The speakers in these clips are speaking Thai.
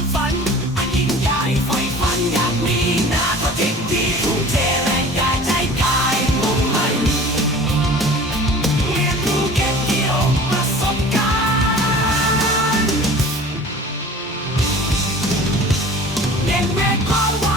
ความฝัน อันยิ่งใหญ่ไฟฝันอยากมีนาคตที่ดีทุ่มเทแรงกายใจกายมุ่งมันเรียนรู้เก็บเกี่ยวประสบการณ์เด็กแม่ความ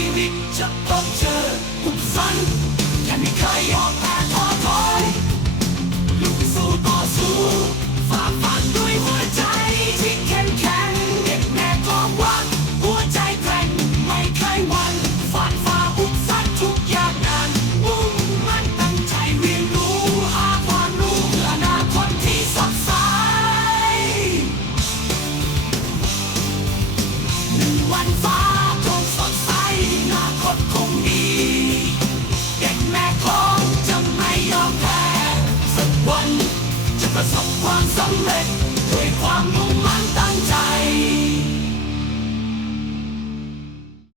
ชีวิตจะพบเจอหุบฝันแค่มีใครออก ความสำเร็จด้วยความมุ่